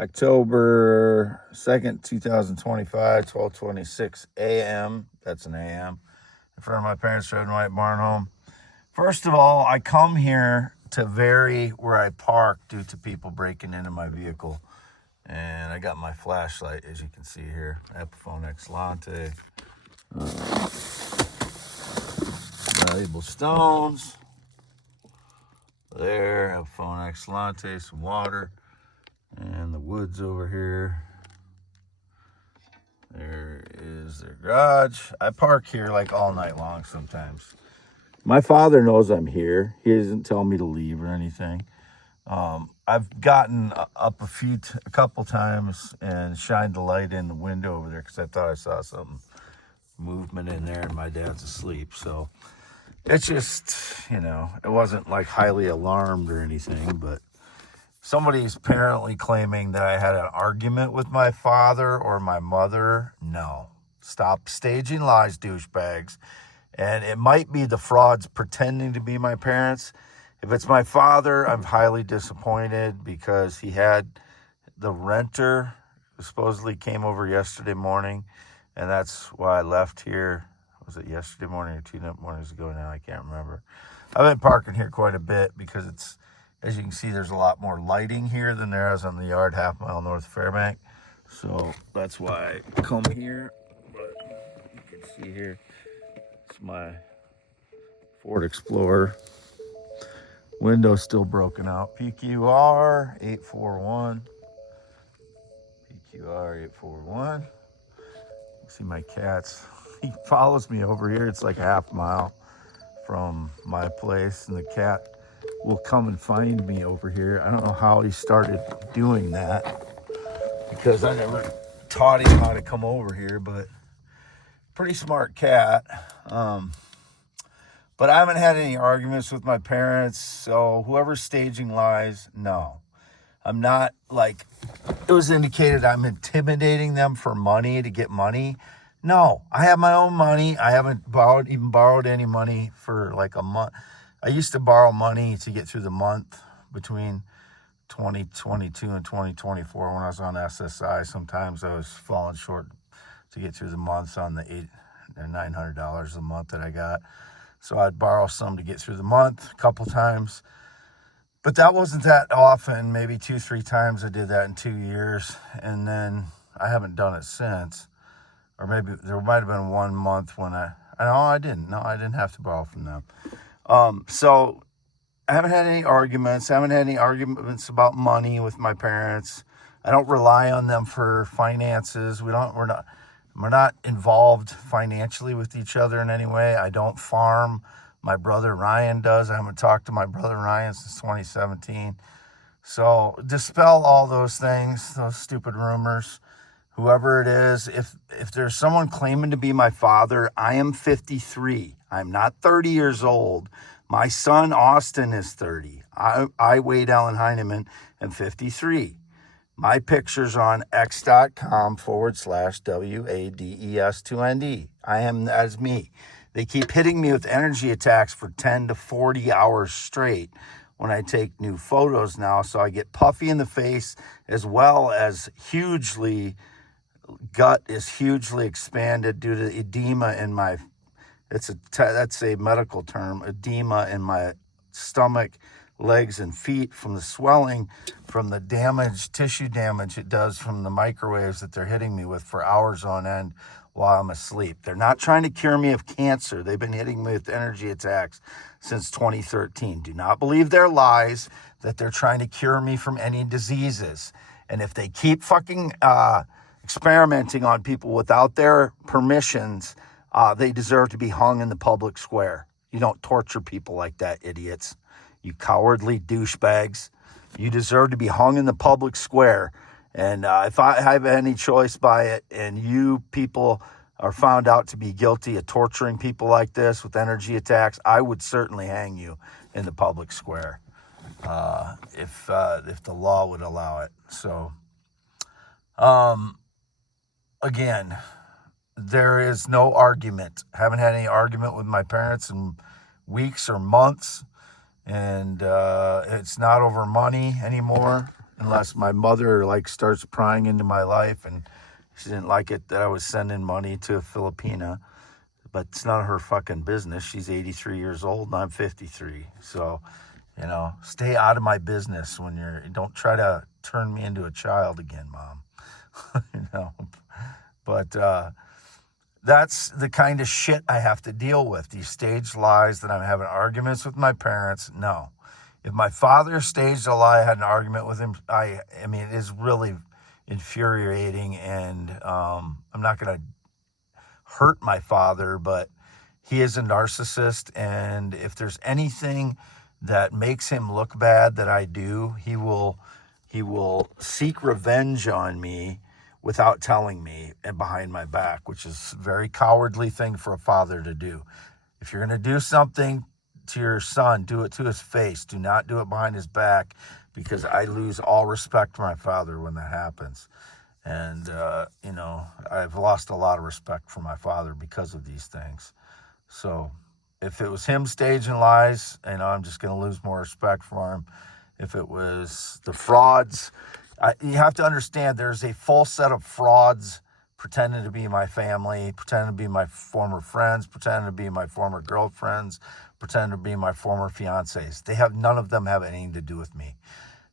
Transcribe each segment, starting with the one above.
October 2nd, 2025, 12:26 a.m. That's an a.m. in front of my parents' red and white barn home. First of all, I come here to vary where I park due to people breaking into my vehicle. And I got my flashlight, as you can see here. Epiphone X Lante. Valuable stones. There, Epiphone X Lante, some water. And the woods over here. There is their garage. I park here like all night long sometimes. My father knows I'm here. He doesn't tell me to leave or anything. I've gotten up a couple times and shined the light in the window over there because I thought I saw some movement in there, and my dad's asleep. So it's just, it wasn't like highly alarmed or anything, but somebody's apparently claiming that I had an argument with my father or my mother. No. Stop staging lies, douchebags. And it might be the frauds pretending to be my parents. If it's my father, I'm highly disappointed because he had the renter who supposedly came over yesterday morning, and that's why I left here. Was it yesterday morning or 2 mornings ago now? I can't remember. I've been parking here quite a bit because it's, as you can see, there's a lot more lighting here than there is on the yard half-mile north of Fairbank. So that's why I come here. But you can see here, it's my Ford Explorer. Window's still broken out. PQR 841. PQR 841. You see my cats. He follows me over here. It's like a half mile from my place, and the cat will come and find me over here. I don't know how he started doing that because I never taught him how to come over here, but pretty smart cat. But I haven't had any arguments with my parents, so whoever's staging lies, no. I'm not, like, it was indicated I'm intimidating them for money to get money. No, I have my own money. I haven't even borrowed any money for like a month. I used to borrow money to get through the month between 2022 and 2024 when I was on SSI. Sometimes I was falling short to get through the months on the $900 a month that I got. So I'd borrow some to get through the month a couple times. But that wasn't that often, maybe 2-3 times I did that in 2 years. And then I haven't done it since. Or maybe there might have been 1 month when I didn't have to borrow from them. So I haven't had any arguments. I haven't had any arguments about money with my parents. I don't rely on them for finances. We're not involved financially with each other in any way. I don't farm. My brother Ryan does. I haven't talked to my brother Ryan since 2017. So dispel all those things, those stupid rumors. Whoever it is, if there's someone claiming to be my father, I am 53. I'm not 30 years old. My son Austin is 30. I, Wade Allen Heineman, am 53. My picture's on x.com/WADES2ND. I am as me. They keep hitting me with energy attacks for 10 to 40 hours straight when I take new photos now. So I get puffy in the face, as well as gut is hugely expanded due to edema in my, that's a medical term, edema in my stomach, legs, and feet from the swelling, from the tissue damage it does from the microwaves that they're hitting me with for hours on end while I'm asleep. They're not trying to cure me of cancer. They've been hitting me with energy attacks since 2013. Do not believe their lies that they're trying to cure me from any diseases. And if they keep fucking experimenting on people without their permissions, they deserve to be hung in the public square. You don't torture people like that, idiots. You cowardly douchebags. You deserve to be hung in the public square. And if I have any choice by it, and you people are found out to be guilty of torturing people like this with energy attacks, I would certainly hang you in the public square if the law would allow it. So, again, there is no argument. Haven't had any argument with my parents in weeks or months. And it's not over money anymore. unless my mother like starts prying into my life and she didn't like it that I was sending money to a Filipina. But it's none of her fucking business. She's 83 years old and I'm 53. So, stay out of my business don't try to turn me into a child again, Mom. But that's the kind of shit I have to deal with. These staged lies that I'm having arguments with my parents. No. If my father staged a lie, I had an argument with him, I mean, it is really infuriating, and I'm not going to hurt my father, but he is a narcissist, and if there's anything that makes him look bad that I do, he will seek revenge on me without telling me and behind my back, which is a very cowardly thing for a father to do. If you're going to do something to your son, do it to his face. Do not do it behind his back, because I lose all respect for my father when that happens. And, I've lost a lot of respect for my father because of these things. So if it was him staging lies, I'm just going to lose more respect for him. If it was the frauds, you have to understand there's a full set of frauds pretending to be my family, pretending to be my former friends, pretending to be my former girlfriends, pretending to be my former fiancés. None of them have anything to do with me.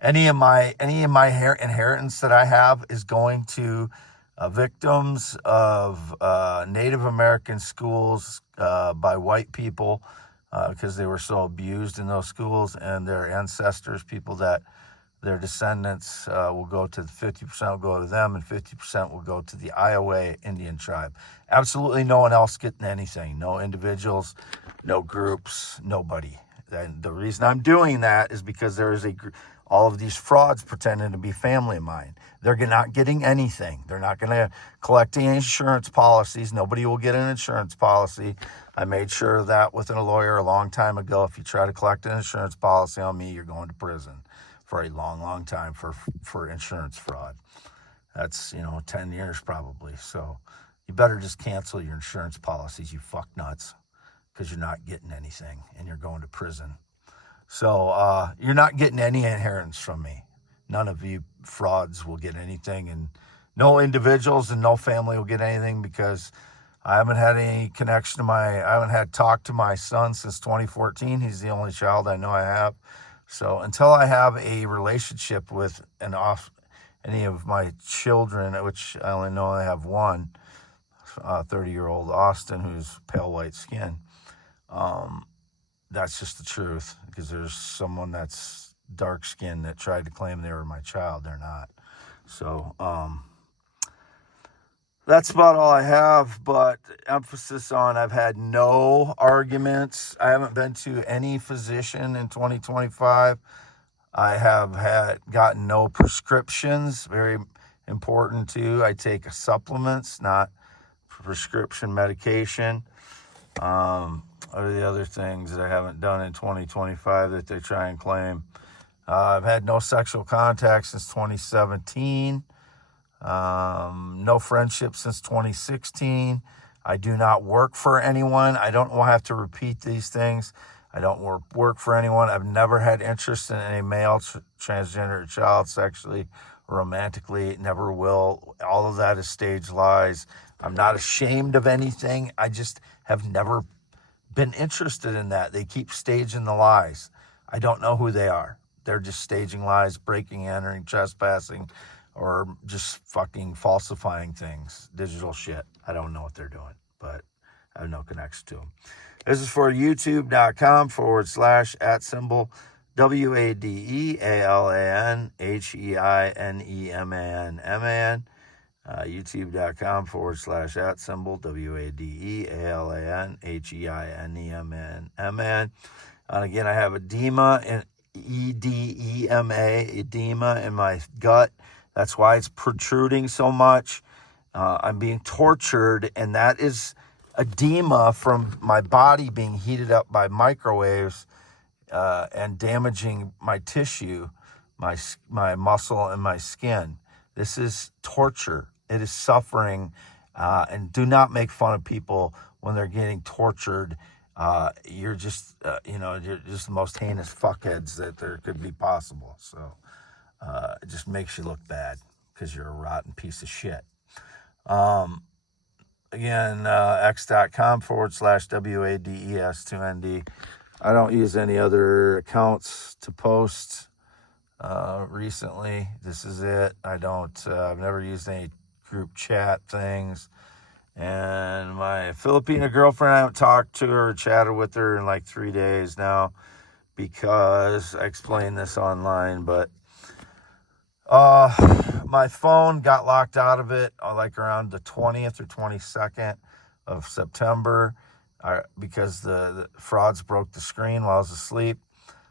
Any of my inheritance that I have is going to victims of Native American schools by white people because they were so abused in those schools, and their ancestors, people that their descendants will go to, 50% will go to them and 50% will go to the Iowa Indian tribe. Absolutely no one else getting anything. No individuals, no groups, nobody. And the reason I'm doing that is because there is all of these frauds pretending to be family of mine. They're not getting anything. They're not going to collect any insurance policies. Nobody will get an insurance policy. I made sure of that with a lawyer a long time ago. If you try to collect an insurance policy on me, you're going to prison for a long, long time for insurance fraud. That's, 10 years probably. So you better just cancel your insurance policies, you fuck nuts, because you're not getting anything and you're going to prison. So you're not getting any inheritance from me. None of you frauds will get anything, and no individuals and no family will get anything, because I haven't had any connection to I haven't had talk to my son since 2014. He's the only child I know I have. So until I have a relationship with any of my children, which I only know I have one, 30-year-old Austin, who's pale white skin, that's just the truth, because there's someone that's dark skinned that tried to claim they were my child. They're not. So that's about all I have, but emphasis on I've had no arguments. I haven't been to any physician in 2025. I have gotten no prescriptions. Very important too. I take supplements, not prescription medication. What are the other things that I haven't done in 2025 that they try and claim? I've had no sexual contact since 2017. No friendship since 2016. I do not work for anyone. I don't have to repeat these things. I don't work for anyone. I've never had interest in any male, transgender child, sexually, romantically. Never will. All of that is staged lies. I'm not ashamed of anything. I just have never been interested in that. They keep staging the lies. I don't know who they are. They're just staging lies, breaking, entering, trespassing, or just fucking falsifying things, digital shit. I don't know what they're doing, but I have no connection to them. This is for youtube.com/@symbol WADELANHEINEMAN. youtube.com/@symbol WADELANHEINEMAN. And again, I have edema and edema in my gut. That's why it's protruding so much. I'm being tortured, and that is edema from my body being heated up by microwaves and damaging my tissue, my muscle, and my skin. This is torture. It is suffering. And do not make fun of people when they're getting tortured. You're just, you're just the most heinous fuckheads that there could be possible. So It just makes you look bad because you're a rotten piece of shit. Again, x.com/WADES2ND. I don't use any other accounts to post recently. This is it. I've never used any group chat things. And my Filipina girlfriend, I haven't talked to her or chatted with her in like 3 days now because I explained this online, but my phone got locked out of it like around the 20th or 22nd of September because the frauds broke the screen while I was asleep.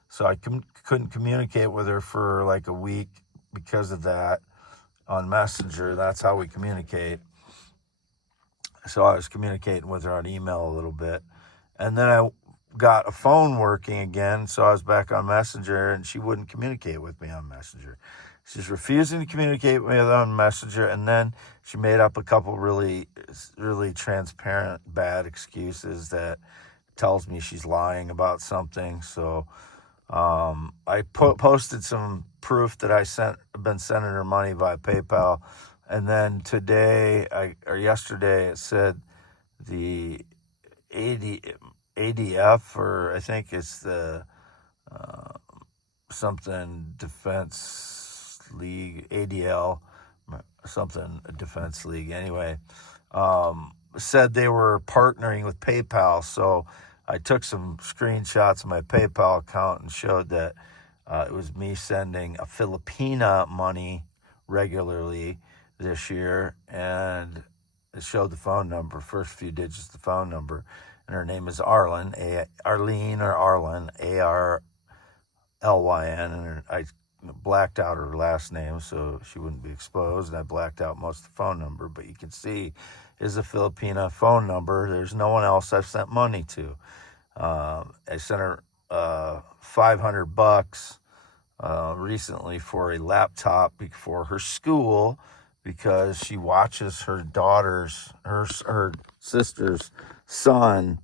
So I couldn't communicate with her for like a week because of that on Messenger. That's how we communicate. So I was communicating with her on email a little bit. And then I got a phone working again, so I was back on Messenger, and she wouldn't communicate with me on Messenger. She's refusing to communicate with me on Messenger, and then she made up a couple really, really transparent bad excuses that tells me she's lying about something. So I posted some proof that I've been sending her money via PayPal, and then yesterday it said the ADF, or I think it's the something defense league, ADL, something defense league. Anyway, said they were partnering with PayPal. So I took some screenshots of my PayPal account and showed that it was me sending a Filipina money regularly this year, and it showed the phone number, first few digits of the phone number, and her name is Arlyn, Arlene or Arlyn, ARLYN, and I blacked out her last name so she wouldn't be exposed, and I blacked out most of the phone number, but you can see is a Filipina phone number. There's no one else I've sent money to. I sent her $500 recently for a laptop for her school because she watches her sister's son,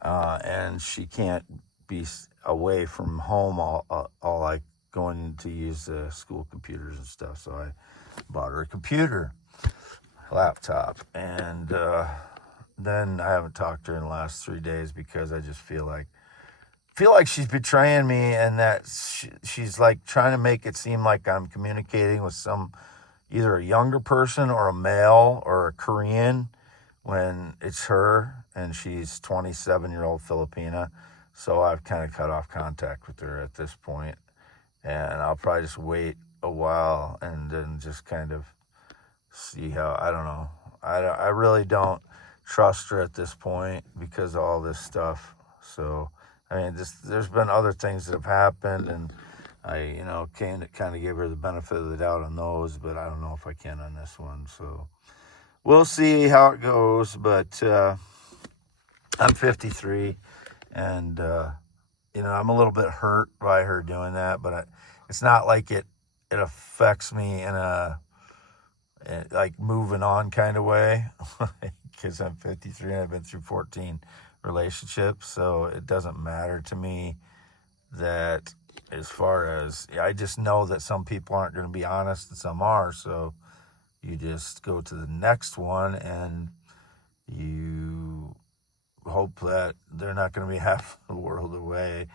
and she can't be away from home all like going to use the school computers and stuff. So I bought her a laptop, and then I haven't talked to her in the last 3 days because I just feel like she's betraying me, and that she's like trying to make it seem like I'm communicating with either a younger person or a male or a Korean when it's her, and she's 27-year-old Filipina. So I've kind of cut off contact with her at this point, and I'll probably just wait a while and then just kind of see how, I don't know. I really don't trust her at this point because of all this stuff. So, I mean, there's been other things that have happened, and I, kind of give her the benefit of the doubt on those, but I don't know if I can on this one. So we'll see how it goes, but I'm 53, and, I'm a little bit hurt by her doing that, but it's not like it affects me in a like moving on kind of way because I'm 53 and I've been through 14 relationships, so it doesn't matter to me that, as far as, I just know that some people aren't going to be honest and some are, so you just go to the next one and you hope that they're not going to be half the world away,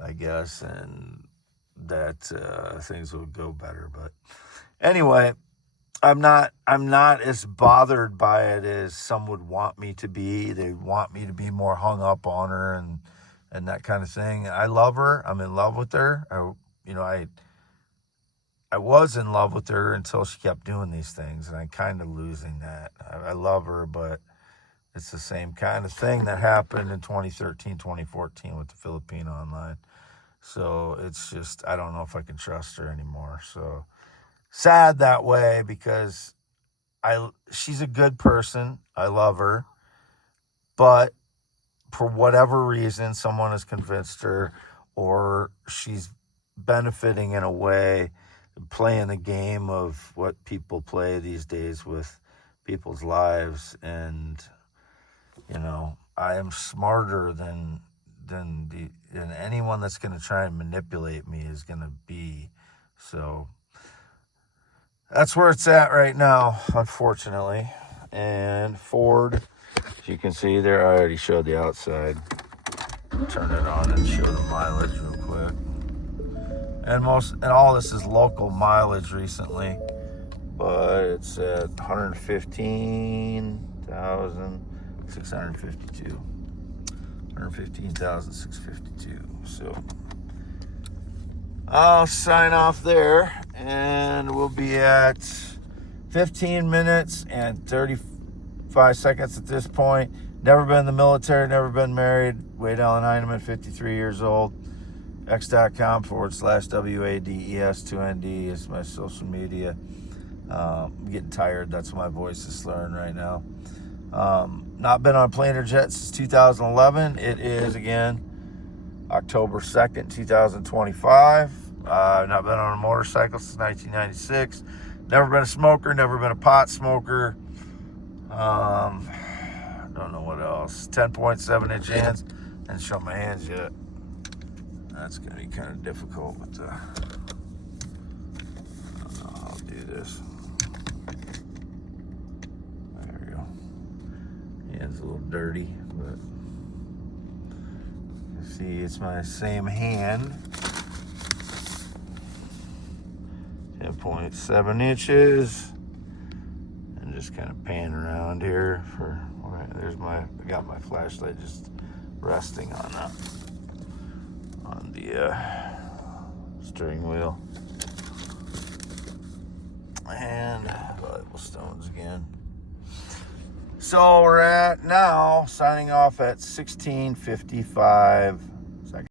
I guess, and that things will go better. But anyway, I'm not as bothered by it as some would want me to be. They want me to be more hung up on her and that kind of thing. I love her. I'm in love with her. I was in love with her until she kept doing these things, and I'm kind of losing that. I love her, but it's the same kind of thing that happened in 2013, 2014 with the Filipino online. So it's just, I don't know if I can trust her anymore. So sad that way because she's a good person. I love her. But for whatever reason, someone has convinced her, or she's benefiting in a way, playing the game of what people play these days with people's lives. And, I am smarter than anyone that's going to try and manipulate me is going to be. So that's where it's at right now, unfortunately. And Ford, as you can see there, I already showed the outside. Turn it on and show the mileage real quick. And all this is local mileage recently, but it's at 115,652. 115,652. So I'll sign off there, and we'll be at 15 minutes and 35 seconds at this point. Never been in the military, never been married. Wade Allen Heineman, 53 years old. X.com/WADES2ND is my social media. I'm getting tired. That's why my voice is slurring right now. Not been on a plane or jet since 2011. It is, again, October 2nd, 2025. Not been on a motorcycle since 1996. Never been a smoker, never been a pot smoker. Don't know what else. 10.7-inch hands. And show my hands yet. That's going to be kind of difficult, but I don't know how I'll do this. There we go. Hands a little dirty, but you see it's my same hand. 10.7 inches. And just kind of pan around here for, I got my flashlight just resting on the steering wheel. And valuable stones again. So we're at now signing off at 16:55